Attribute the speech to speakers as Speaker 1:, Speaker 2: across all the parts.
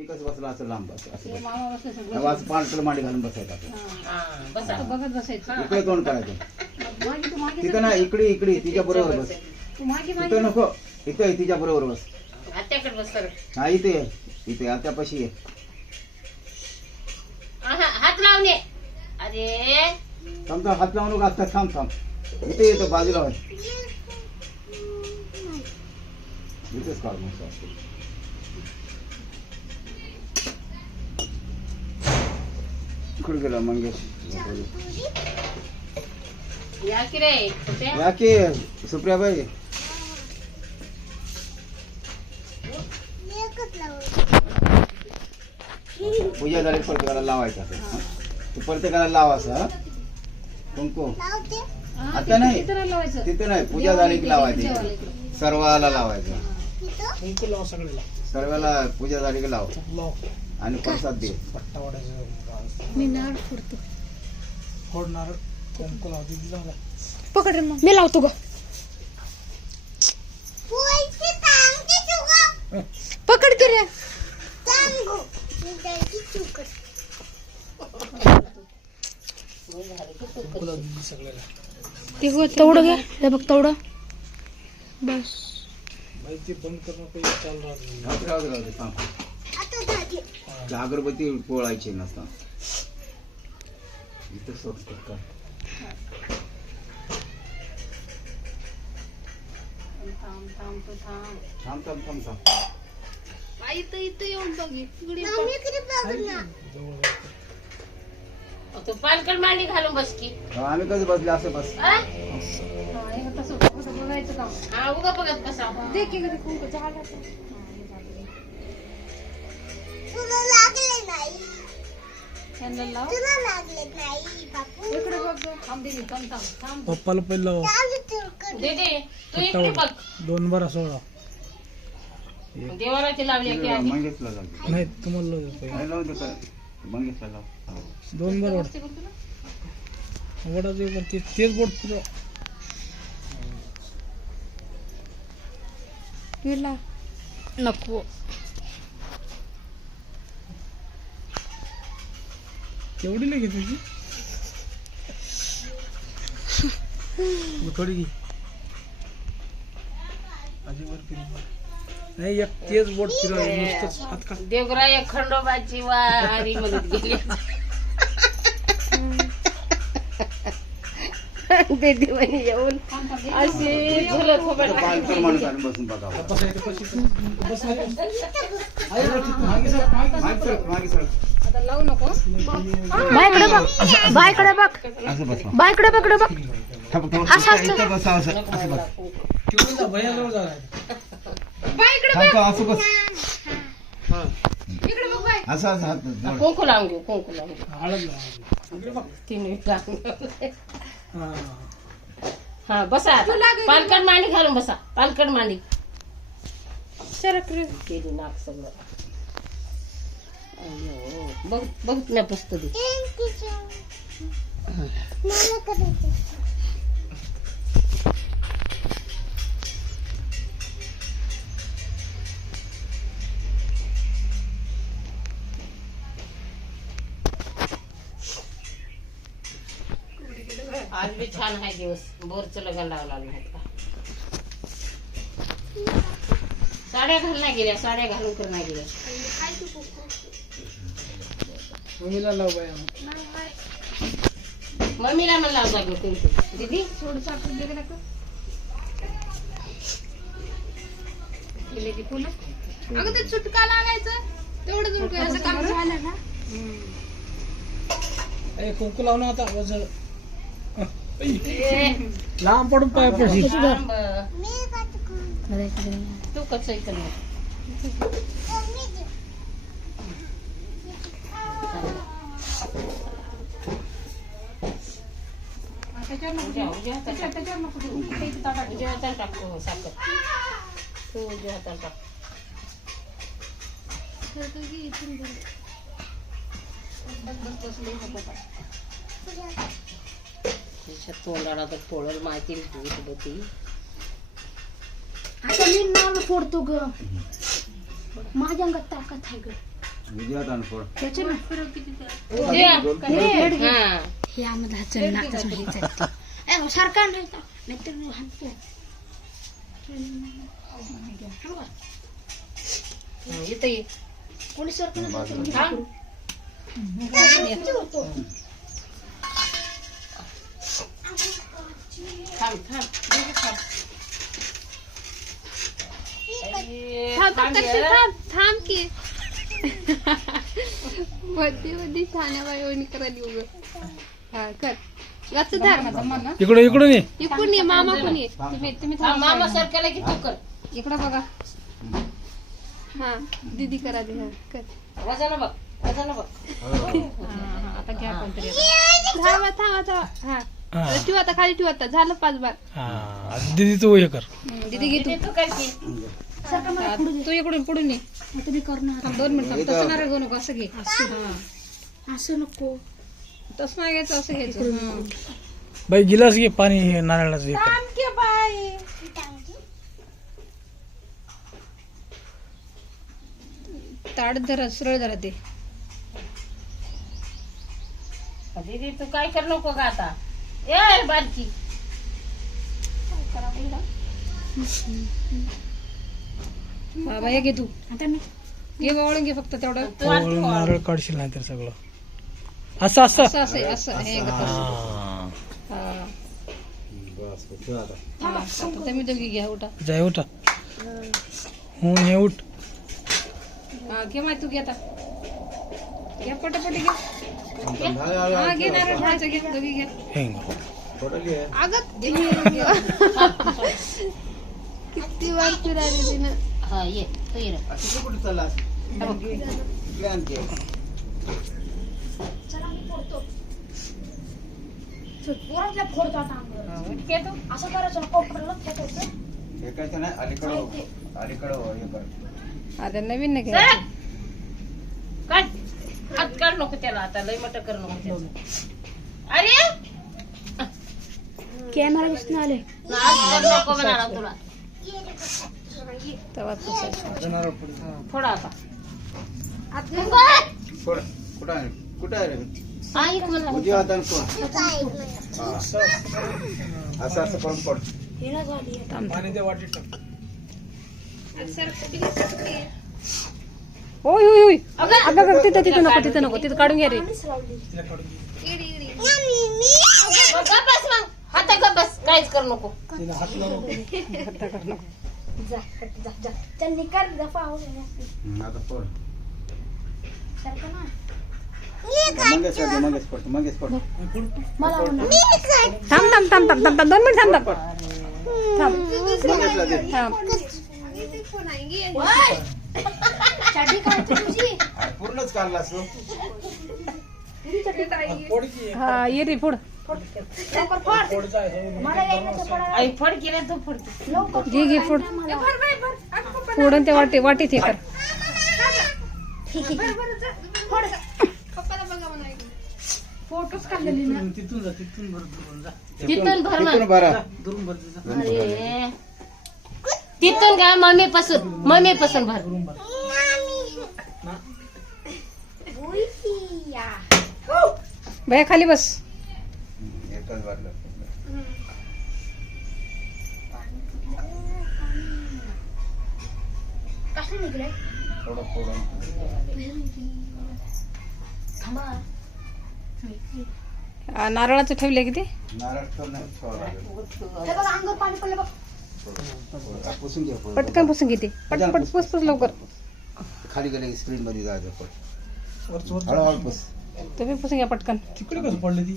Speaker 1: मी कसं बसलो असं लांब बस असं बस.
Speaker 2: मामा बसले सगळं
Speaker 1: तेव्हा असं पांढरं मांडी घालून बसायचं असं
Speaker 2: हा.
Speaker 3: बसा
Speaker 2: असं बघत बसायचं.
Speaker 1: इकडे तोंड करायचं
Speaker 2: मागे तू मागे
Speaker 1: तिथं ना इकडे इकडे तिच्या बरोबर बस.
Speaker 2: तू मागे मागे.
Speaker 1: इथं नको. इथं आहे, तिच्या बरोबर बस.
Speaker 3: आत्याकडे बस सर.
Speaker 1: हा इथे आहे. इथे आत्यापाशी आहे
Speaker 3: आहा, हात लावणे अरे.
Speaker 1: थांब थांब हात लावून आता थांब थांब. इथे येतो बाजूला होय इथेच काढ मग असं. गेला मंगेश
Speaker 3: या की रे कुठे
Speaker 1: या सुप्रियाबाई पूजा झाली प्रत्येकाला लावायचं तू प्रत्येकाला लाव असं हं? कुंकू
Speaker 2: हा,
Speaker 1: आता
Speaker 2: तिथं-
Speaker 1: नाही.
Speaker 2: नाही लावायचं
Speaker 1: तिथे नाही पूजा झाली की लावायची सर्वाला लावायचं
Speaker 4: लाव
Speaker 1: सर्वाला पूजा झाली की लाव
Speaker 4: लाव
Speaker 1: आणि प्रसाद दे.
Speaker 4: पट्टा
Speaker 2: मी नाड फोडतो.
Speaker 4: फोडणार कुंकू लाव दिदी झाला.
Speaker 2: पकड रे मग. मी लावतो ग. पकड की रे.
Speaker 4: कुंकू लाव दिदी सगळ्याला.
Speaker 2: तेवढं घ्या हे बघ तेवढं. बस.
Speaker 4: माहिती बंद करणं काही चालू राहत नाही.
Speaker 1: त्या अगरबत्ती पोळायची नसता इथं सोड कर.
Speaker 2: थांब थांब तू थांब
Speaker 1: थांब. थांब थांब थांब
Speaker 2: इथं इथं येऊन बघ इकडे
Speaker 4: जवळ
Speaker 3: तू पालकड मांडी घालून बस की.
Speaker 1: हा, आम्ही कधी बसले असं बस.
Speaker 3: हा? उगा बघत बसा.
Speaker 2: दे लाव. इकडे बघ गं. थांब दे थांब थांब.
Speaker 4: पप्पाला पहिलं लाव.
Speaker 3: दे दे तू इकडे बघ.
Speaker 4: दोन बारा सोळा.
Speaker 3: देवाला ती लावली की आधी?
Speaker 1: मंगेशला लाव.
Speaker 4: नाही तुम्हाला लावू दे पहिले.
Speaker 1: नाही लावून दे काय मंगेशला लाव.
Speaker 4: दोन बार
Speaker 2: तुला.
Speaker 4: वडाचे पण ते तेच बोट पुरं.
Speaker 2: नको.
Speaker 4: केवढी लगे तुझी? थोडी घे. नाही एक तेच बोट फिरव काढ
Speaker 3: देवराय खंडोबाची वारी म्हणत गेली. ते दिवाणी येऊन अशी झुलत
Speaker 1: आणि बसून बघा.
Speaker 4: आहे, ते कशी बस आहे. आहे ना, तिथं मागे सर, मागे
Speaker 1: मागे सर मागे सर
Speaker 2: आता लावू नको बायकडे बघ बायकडे बघ
Speaker 1: असं बस
Speaker 2: बायकडे बघ बघ
Speaker 1: थांब, थांब. इथं बस असं असं बस
Speaker 4: तिकडून जा भैयाजवळ जा
Speaker 1: थांब, थांब, असं बस असं असं हात जोड.
Speaker 3: कुंकू लावून घेऊ कुंकू लावून घेऊ
Speaker 4: हळद लाव. इकडे बघ.
Speaker 3: तीन मिनिट लावून घेऊ.
Speaker 4: हा.
Speaker 3: हा बसा आता. पालकड मांडी घालून बसा पालकड मांडी
Speaker 2: सरक रे
Speaker 3: केली नाक सगळं मी पुस्तक दे. आज बी छान आहे दिवस. बोरचं लग्न लावला नाही का? साड्या घाल नाही गेल्या, साड्या घालून
Speaker 4: मम्मीला लाव बाया
Speaker 3: मम्मीला होता घेऊ कुंकू दीदी
Speaker 2: थोडं साखर दे नको गेले की पुन्हा? अगं ते चुटका लागायचं. तेवढं दूर असं काम झालं ना.
Speaker 4: ए, कुंकू लाव ना आता लांब पडून पाय पडशी
Speaker 3: थांब. तू कसं इकडं उद्या हाताला टाक हो, साखर तो उद्या हाताला टाकतो तोंडाला तर पोळल माहिती दूध
Speaker 2: आता मी नाव फोडतो ग. माझ्या अंगात ताकद आहे ग.
Speaker 1: उजव्या हातानं फोड
Speaker 3: हे,
Speaker 2: आम्हाला नाकाचं? नाहीतर हाणतो. कोणी.
Speaker 3: थांब. थांब, थांब. इथे थांब. अरे,
Speaker 2: थांब, थांब,
Speaker 3: थांब
Speaker 2: तक्षी,
Speaker 3: ये.
Speaker 2: थांब, थांब की मध्ये मध्ये ठाण्याबाई वहिनी करायली उगं. हा कर. गच्च धर.
Speaker 4: इकडून इकडून ये.
Speaker 2: इकडून ये मामा कोण ये. तुम्ही तुम्ही
Speaker 3: मामा की तू कर.
Speaker 2: इकडं बघा. हा दीदी करा दे हा कर.
Speaker 3: बघ बघ.
Speaker 2: आता घ्या कोणतरी थांबा थांबा थांबा. हा.
Speaker 4: हा.
Speaker 2: ठेव आता खाली ठेव आता. झालं पाच बार.
Speaker 4: हा दीदीचं हे कर.
Speaker 2: दीदी घे
Speaker 3: ते. तू
Speaker 2: तू तू इकडून पुढून ये. तुम्ही करणार. दोन मिनिट. तसं नाही घेऊ नको असं घे. असं नको. तसं नाही घ्यायचं असं घ्यायचं. हं.
Speaker 4: बाई गिलास घे पाणी हे नारळाचं हे कर
Speaker 2: ताट धरा सरळ धरा ते.
Speaker 3: दीदी तू काय कर नको का आता. ए बारकी.
Speaker 2: बाबा हे घे तू घे बावळून घे फक्त तेवढं
Speaker 4: नारळ काढशील नाही तर सगळं असं असं
Speaker 2: असं असं असं हे घे तसं.
Speaker 1: बस ठेव आता
Speaker 2: तुम्ही दोघी घ्या उठा
Speaker 4: जाय उठा हो हे उठ
Speaker 2: हा घे माहिती तू घे आता घ्या पटापट घे हा घे नारळ ठेवायचं घे दोघी घ्या
Speaker 4: हेंग
Speaker 1: थोडं घे
Speaker 2: अगं किती वार फिरायली तिनं
Speaker 3: हा ये तू ये रे.
Speaker 1: आ, तिकडे कुठे चाललास इकडे आणते
Speaker 3: हा, उठ के तू
Speaker 1: फेकायचं नाही अलीकडं हो. अलीकडं हो, हे कर.
Speaker 2: आता नवीन नाही
Speaker 3: चल.
Speaker 2: घ्यायचं.
Speaker 3: काढ हात काढ नको त्याला आता लय मोठं कर नको त्याचं. अरे!
Speaker 2: कॅमेरा दिसून आले
Speaker 3: आज कर नको म्हणाला तुला.
Speaker 2: तेव्हा पुसायचं.
Speaker 3: थोडा आता.
Speaker 1: फोड. कुठं आहे? कुठं आहे रे?
Speaker 3: एक म्हणला
Speaker 1: उजव्या हातानं फोड. असं असं करून फोड.
Speaker 4: पाणी ते वाटीत टाक
Speaker 2: ओय ओय ओय. अगं अगं तिथं तिथं नको तिथं नको तिथं काढून घ्या रे.
Speaker 4: तिला काढून घे.
Speaker 3: मग. गप बस. मग हात गप बस काहीच कर नको
Speaker 4: तिला हात लावू नको.
Speaker 1: हं, आता फोड, मंगेश फोड मंगेश फोड
Speaker 2: थांब थांब थांब थांब थांब थांब दोन मिनिट थांब थांब.
Speaker 1: मंगेशला दे
Speaker 2: थांब.
Speaker 1: अरे, पूर्णच
Speaker 4: की
Speaker 2: हा ये रे पुढ.
Speaker 3: आई फड फड
Speaker 2: घे घे फोड फोडून ते वाटी वाटीत हे कर
Speaker 4: तिथून तिथून जा तिथून भर. जा
Speaker 3: तिथून भर
Speaker 1: भरा
Speaker 4: दुरून भर
Speaker 3: अरे तिथून मम्मी पासून मम्मी पासून भर
Speaker 4: भर
Speaker 2: भया खाली बस.
Speaker 1: एकच भरलं थोडं फोडून
Speaker 2: आ, नारळाचं ठेवले किती?
Speaker 1: नारळ ठेव नाही. थोडं. पुसून.
Speaker 2: पटकन पुसून घेते पटपट पुस पुस लवकर.
Speaker 1: खाली गेले स्क्रीन मध्ये जायचं हळूहळू पुस.
Speaker 2: तुम्ही पुसून घ्या पटकन.
Speaker 4: तिकडे कसं पडली ती?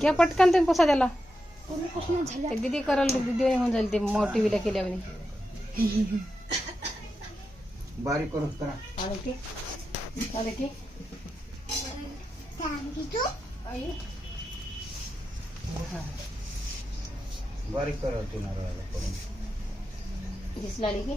Speaker 2: घ्या पटकन तुम्ही पुसा त्याला. ते दिदी कराल दिदी होऊन जाईल ते टीव्हीला केल्यावर
Speaker 1: बारीक करून करा.
Speaker 3: आणि ती आणि ती
Speaker 1: बारीक करा
Speaker 3: दिसलाली की?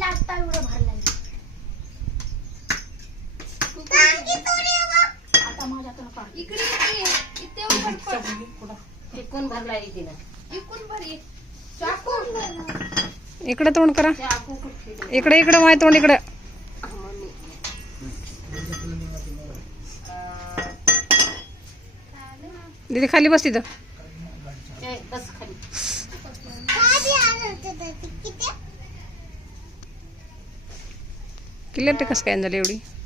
Speaker 5: नार फुटला आता एवढं भरलं आता माझ्याकडे काढ
Speaker 3: टिकून भरला तिला
Speaker 2: इकडे तोंड करा.
Speaker 3: आपण कुठे
Speaker 2: इकडे इकडे माय तोंड इकडे. दीदी खाली बस तिथं
Speaker 3: ते बस खाली
Speaker 2: क्लिअर कसं काय झाली एवढी
Speaker 5: किती